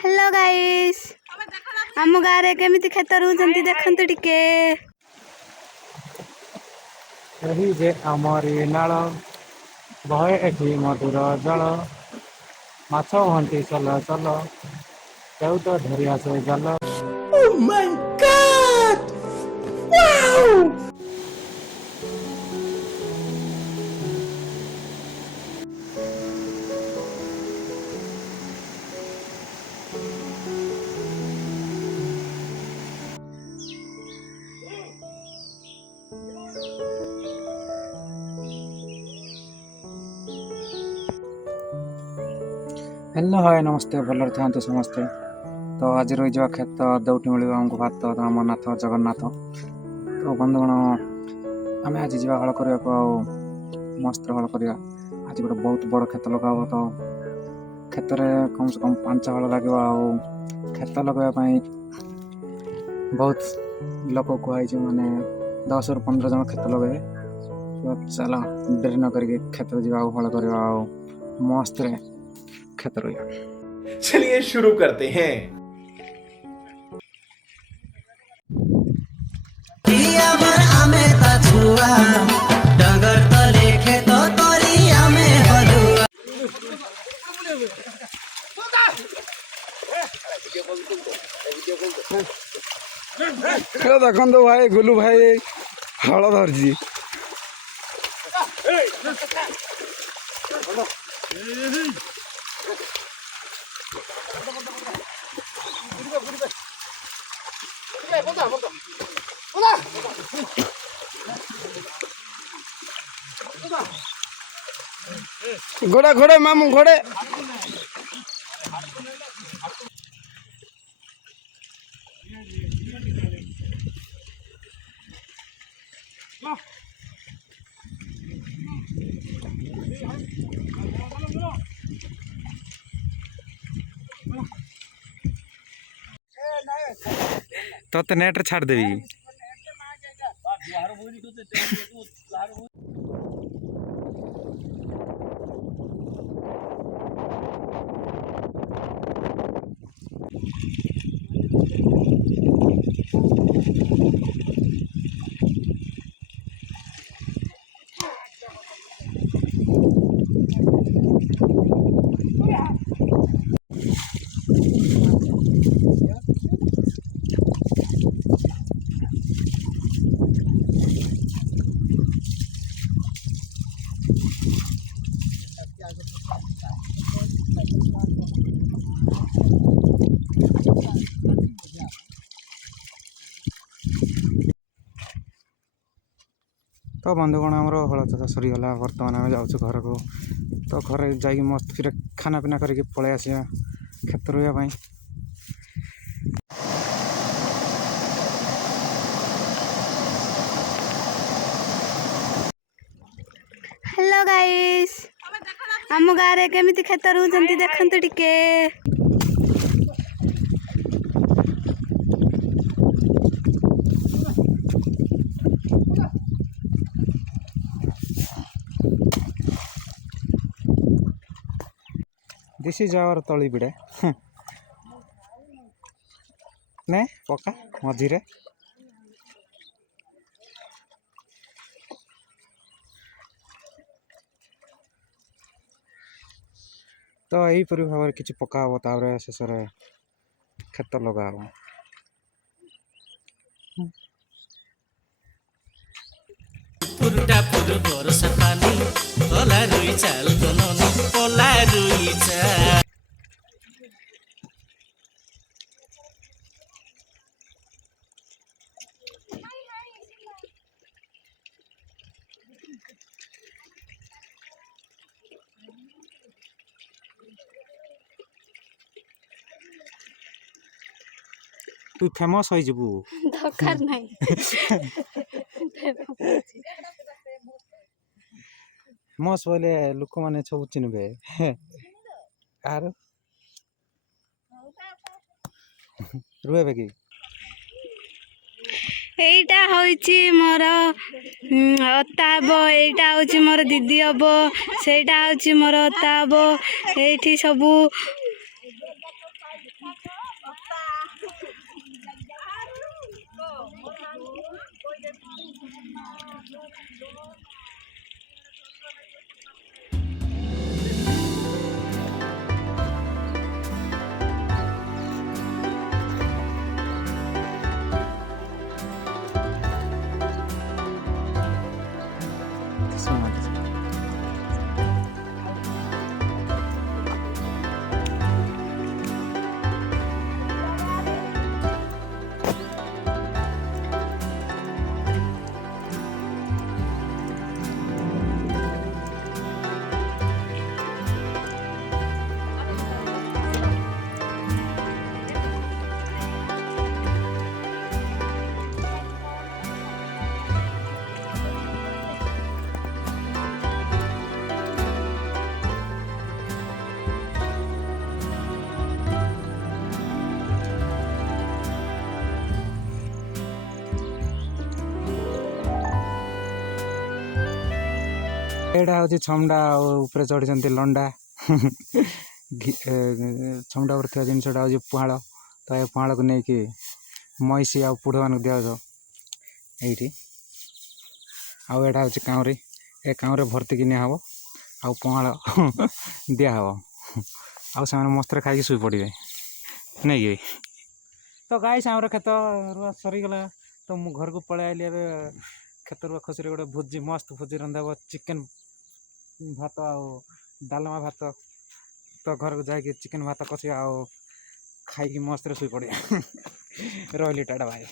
Hello guys आम गाँव केमी खेत रोचंती देखंतु टिके यही जे आमरी नाल बहे एठी मधुर जल माछ हंती चल चल केउट धरी आसे जाल। Oh my God! Wow! Hello hi नमस्ते भल था समस्ते। तो आज रही जा खेत दौटी मिल आमको भात तो अमरनाथ जगन्नाथ तो बंधुगण आम आज जा हल करने मस्त हल करवा। आज गोटे बहुत बड़ खेत लगा तो खेत कम से कम 5 हल लगे खेत लगवाई बहुत लोक कहुई मैंने 10 ରୁ 15 जन खेत लगे। तो चल डेरी न करके खेत जा हल करवा मस्त रे खेत रहा। चलिए शुरू करते हैं। देखो भाई गुलू भाई हल धरजी घोड़े घोड़े मामू घोड़े तो नेट रे छाड़ देवी। तो बंधुगण आमर हल चाष सरीगला बर्तमान आम जाऊँ घर को। तो घर जा मस्त फिर खाना पीना करके पलि आसा खेत रोया। हेलो गाइस आम गाँव केमी खेत रोचंती देखंतु टिके दिस इज आवर तली बिड़े ने पका मझीरे। तो यहीपरि भाव कि पका हम तापर शेष खेत लगा तू फेमस हो जीवु दरकार नहीं फेमस बोले लोक मैंने सब चिन्हबे आर रुहे कि एटा होइची मोर अता हब एटा होची मोर दीदी हब सेटा होची मोर अता हब एठी सबू एटा हूँ छमडा ऊपर चढ़ी लंडा छमडा उपर थी जिनसा हूँ पुहाड़ तो ये पुहाड़ को लेकिन मईसी आ पुढ़ मान दिया ये आउ एटा हूँ काउरी ए काउरे भर्ती कि निहब आउ पुहाड़ दिहब आउ से मस्त खाई शुई पड़े नहीं कि तो गाई आमर खेत रुआ सरीगला तो मु घर को पलि आइली खेत रुआ खसी गोटे भोजी मस्त भोजी रंधा चिकेन भात आउ डालमा भात तो घर को जाकि चिकेन भात कषि आउ खाई मस्त शुई पड़े रही टाटा भाई।